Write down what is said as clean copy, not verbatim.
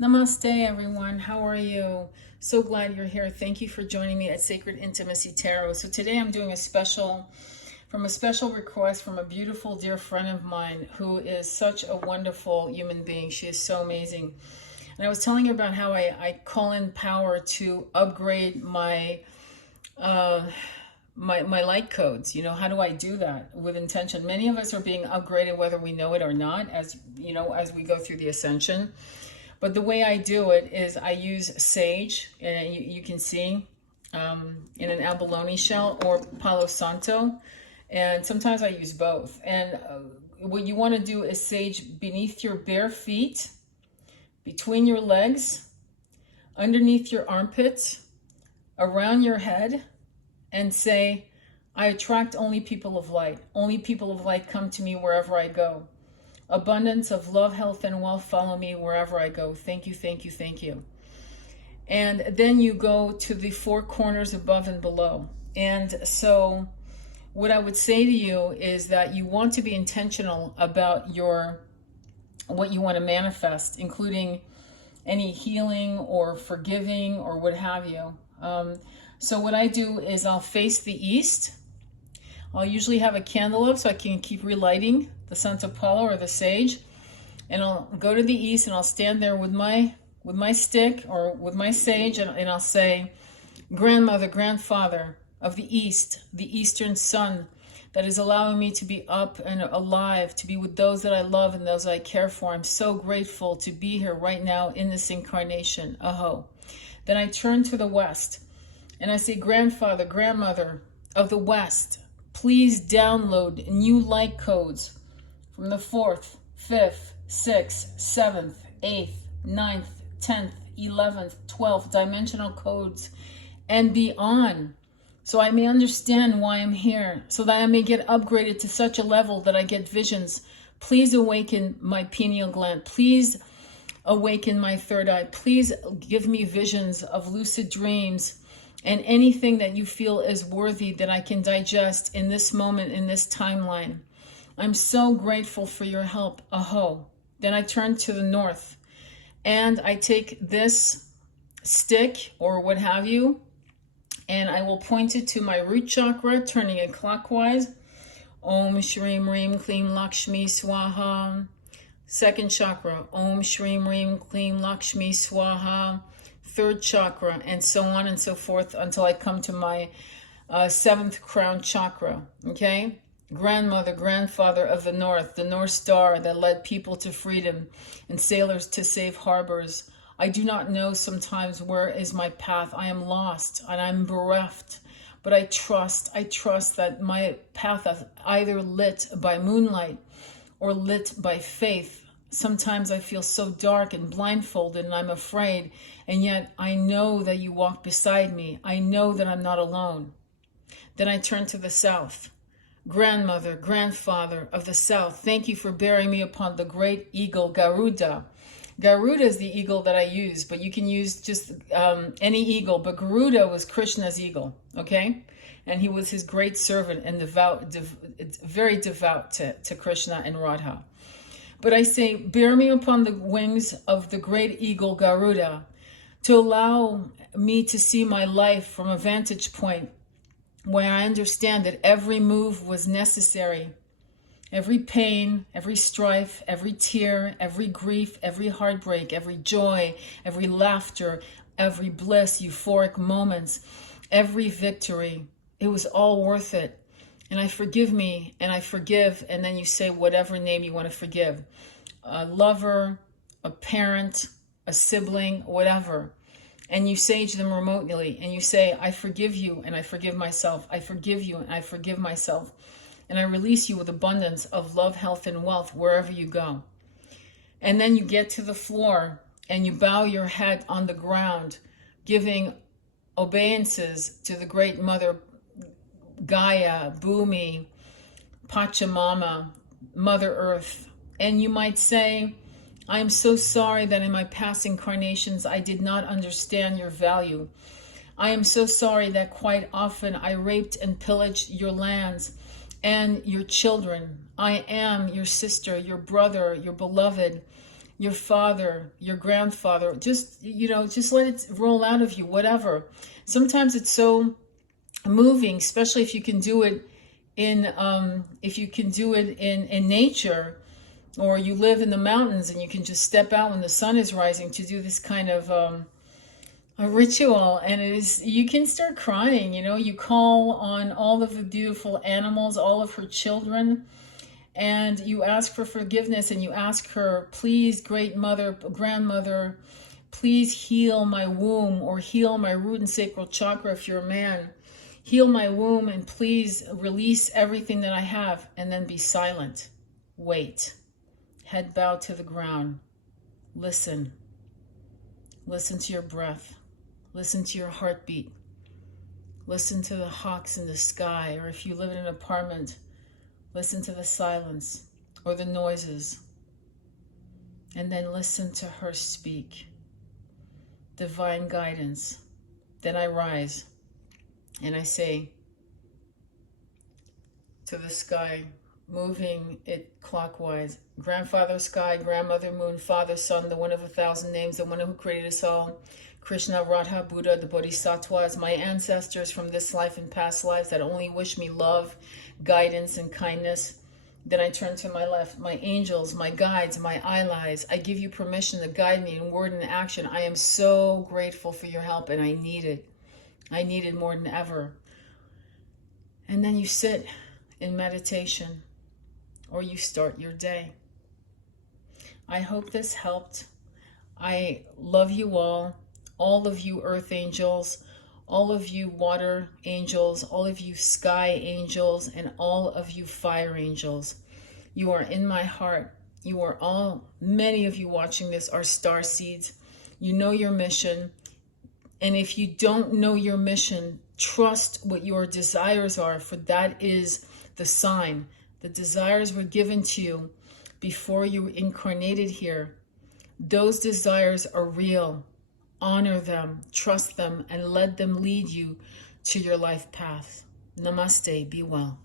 Namaste, everyone. How are you? So glad you're here. Thank you for joining me at Sacred Intimacy Tarot. So today I'm doing a special request from a beautiful dear friend of mine who is such a wonderful human being. She is so amazing. And I was telling her about how I call in power to upgrade my my light codes. How do I do that with intention? Many of us are being upgraded whether we know it or not, as we go through the ascension. But the way I do it is I use sage, and you can see in an abalone shell, or Palo Santo, and sometimes I use both. And what you want to do is sage beneath your bare feet, between your legs, underneath your armpits, around your head, and say, I attract only people of light. Only people of light come to me wherever I go. Abundance of love, health, and wealth follow me wherever I go. Thank you, thank you, thank you. And then you go to the four corners above and below. And so what I would say to you is that you want to be intentional about what you want to manifest, including any healing or forgiving or what have you. So what I do is I'll face the east. I'll usually have a candle up so I can keep relighting the Santo Palo or the sage, and I'll go to the east and I'll stand there with my stick or with my sage, and I'll say, grandmother, grandfather of the east, the eastern sun that is allowing me to be up and alive, to be with those that I love and those I care for. I'm so grateful to be here right now in this incarnation. Aho. Then I turn to the west and I say, grandfather, grandmother of the west, please download new light codes from the 4th, 5th, 6th, 7th, 8th, 9th, 10th, 11th, 12th dimensional codes and beyond, so I may understand why I'm here, so that I may get upgraded to such a level that I get visions. Please awaken my pineal gland. Please awaken my third eye. Please give me visions of lucid dreams and anything that you feel is worthy that I can digest in this moment, in this timeline. I'm so grateful for your help. Aho. Then I turn to the north and I take this stick or what have you, and I will point it to my root chakra, turning it clockwise. Om Shrim Reem Kleem Lakshmi Swaha. Second chakra, Om Shrim Reem Kleem Lakshmi Swaha. Third chakra, and so on and so forth until I come to my 7th crown chakra. Okay? Grandmother, grandfather of the North Star that led people to freedom and sailors to safe harbors. I do not know sometimes where is my path. I am lost and I'm bereft, but I trust that my path is either lit by moonlight or lit by faith. Sometimes I feel so dark and blindfolded and I'm afraid, and yet I know that you walk beside me. I know that I'm not alone. Then I turn to the south. Grandmother, grandfather of the south, thank you for bearing me upon the great eagle Garuda. Garuda is the eagle that I use, but you can use just any eagle, but Garuda was Krishna's eagle, okay? And he was his great servant and very devout to Krishna and Radha. But I say, bear me upon the wings of the great eagle Garuda to allow me to see my life from a vantage point where I understand that every move was necessary. Every pain, every strife, every tear, every grief, every heartbreak, every joy, every laughter, every bliss, euphoric moments, every victory, it was all worth it. And I forgive me, and I forgive, and then you say whatever name you want to forgive. A lover, a parent, a sibling, whatever. And you sage them remotely, and you say, I forgive you, and I forgive myself. I forgive you, and I forgive myself. And I release you with abundance of love, health, and wealth wherever you go. And then you get to the floor, and you bow your head on the ground, giving obeisances to the great mother Gaia, Bhumi, Pachamama, Mother Earth. And you might say, I am so sorry that in my past incarnations I did not understand your value. I am so sorry that quite often I raped and pillaged your lands and your children. I am your sister, your brother, your beloved, your father, your grandfather. Just, just let it roll out of you, whatever. Sometimes it's so moving, especially if you can do it in nature, or you live in the mountains and you can just step out when the sun is rising to do this kind of a ritual, and you can start crying. You call on all of the beautiful animals, all of her children, and you ask for forgiveness, and you ask her, please, great mother, grandmother, please heal my womb, or heal my root and sacral chakra if you're a man. Heal my womb, and please release everything that I have. And then be silent. Wait. Head bowed to the ground. Listen. Listen to your breath. Listen to your heartbeat. Listen to the hawks in the sky, or if you live in an apartment, listen to the silence or the noises. And then listen to her speak. Divine guidance. Then I rise and I say to the sky, moving it clockwise, Grandfather Sky, Grandmother Moon, Father Sun, the one of 1,000 names, the one who created us all, Krishna, Radha, Buddha, the Bodhisattvas, my ancestors from this life and past lives that only wish me love, guidance, and kindness. Then I turn to my left, my angels, my guides, my allies. I give you permission to guide me in word and action. I am so grateful for your help, and I need it. I need it more than ever. And then you sit in meditation, or you start your day. I hope this helped. I love you all of you earth angels, all of you water angels, all of you sky angels, and all of you fire angels. You are in my heart. You are all, many of you watching this are star seeds. You know your mission. And if you don't know your mission, trust what your desires are, for that is the sign. The desires were given to you before you incarnated here. Those desires are real. Honor them, trust them, and let them lead you to your life path. Namaste. Be well.